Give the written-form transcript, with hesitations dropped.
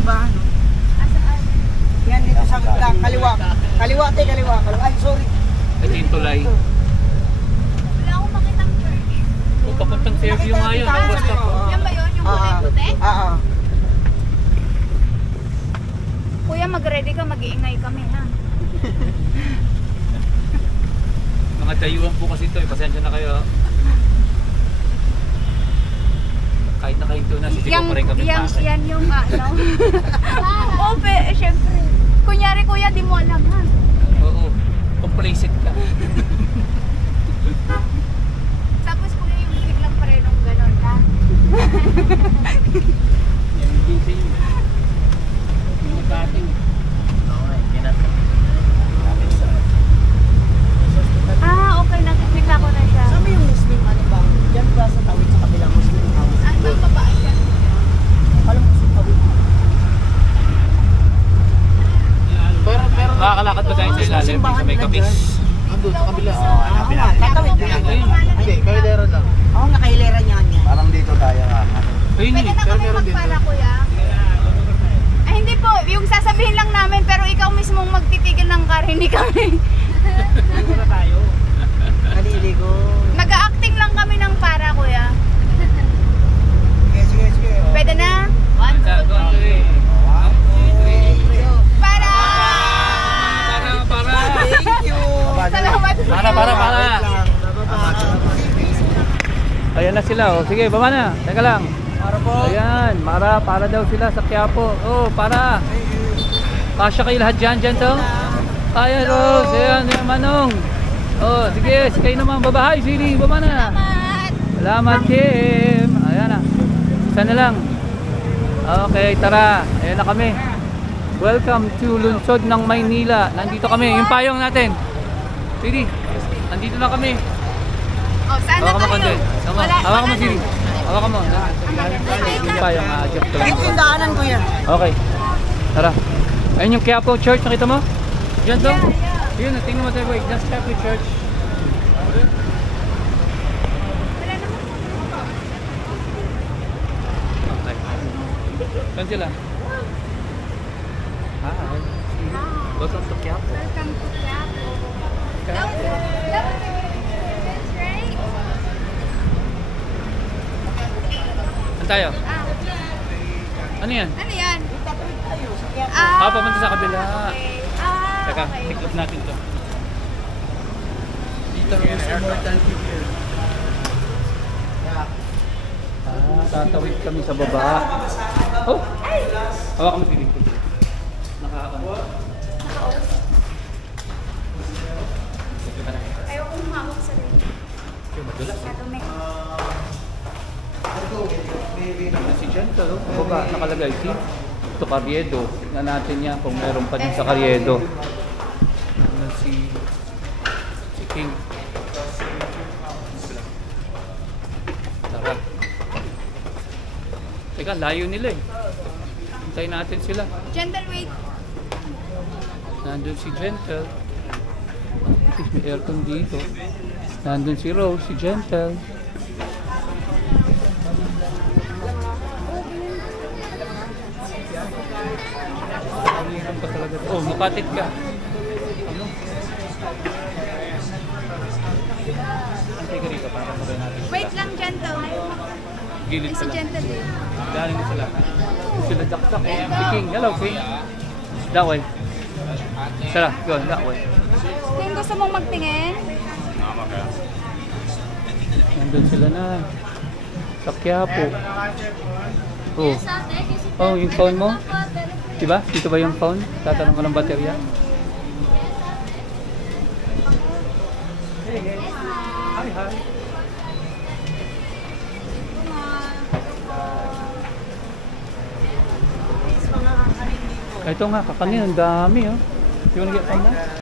simbahan. No? Asaan? Yan dito sa kaliwa. Kaliwa, kaliwa. Ay, sorry. Ito yung tulay. Wala akong makitang church. Kung papuntang Fairview nga yun, ang bus stop. Yan ba yun? Yung puti-puti? Oo. Kuya, mag-ready ka. Mag-iingay kami, ha? Mga dayuhan po kasi ito eh. Pasensya na kayo. Kahit nakahinto na, sisigaw pa rin kami. Yan yung ano. Oo, syempre. Kunyari, kuya, di mo alam, ha? Oo. Complacent ka. Tapos kuya, yung biglang parenong gano'n, ha? Yan yung gising. Yung dating. Oo, ginat. Okay, nakikita ko na siya. Saan ba yung Muslim ano ba? Yan ba sa tawid sa kabilang Muslim house? Ang babaan siya. Alam mo sa tawid. Pero nakakalakad ba tayo sa ilalim? Sa may kapis? Andun sa kabila. Tatawid na yan. Hindi, kahilera lang. Oo, nakahilera niya niya. Parang dito tayo nga. Ayun Pwede eh. na kami magpala, kuya. Ay, hindi po. Yung sasabihin lang namin, pero ikaw mismong magtitigil ng car, hindi kami. Naliligo. Nag-acting lang kami ng para, kuya. Sige. Pwede na? 1, 2, 3. Para! Para! Thank you. Salamat. Para! Ayan na sila oh. Sige, baba na. Teka lang. Para po. Ayan, para daw sila sa Quiapo. Oh, para. Kasya kayo lahat dyan to. Ayan, Rose. Ayan, yung Manong. Oh, sige, kayo naman. Babahay, Siri. Baba na. Salamat, Kim. Ayan na. Isa na lang. Okay, tara. Ayan na kami. Welcome to Lungsod ng Maynila. Nandito kami. Yung payong natin. Siri, nandito na kami. Oh, sana Hawakan mo, tayo. Konde. Hawakan mo, Siri. Hawakan mo. Yung payong, adjust ko lang. Ito yung daanan ko yan. Okay. Tara. Ayun yung Quiapo Church, nakita mo? Diyan to? Yun, tingnan mo tayo, wait. That's Quiapo Church. Okay. Saan sila? Hi. Welcome to Quiapo. Welcome to Quiapo. That's right. Saan tayo? Ano yan? Ano yan? Papunta sa kabila. Okay. Teka, Okay. tiklop natin to. Dito yung immortal figure. Tatawid kami sa baba. Oh! Hawakan mo piling ko. Naka-on. Ayaw kong humawak sa rin. Okay, madulas eh. Kadumi. Ano si Gentle? Sa baba, nakalagay si ito Carriedo. Tignan natin yan kung meron pa din sa Carriedo. Ano si King. Tara. Teka, layo nila eh. Hintayin natin sila. Gentle, wait. Nandun si Gentle. May aircon dito. Nandun si Rose, si Gentle. Ang pa talaga. Oh, makatit ka. Ano? Antay ka rito para sabay natin. Wait lang, Gentle. Gilid Ay, si pala. Gentle eh. Dali mo sila. Sila dakdak eh. Si King. Hello, King. That way. Tara, go. That way. Kung gusto mong magtingin, Nandun sila na. Sa Quiapo. Oh. Oh, yung phone mo? Diba? Dito ba yung phone? Tatanong ko ng baterya. Hey, hey. Hi, hi. Ito nga, kakanin. Ang dami, oh. You wanna get some na?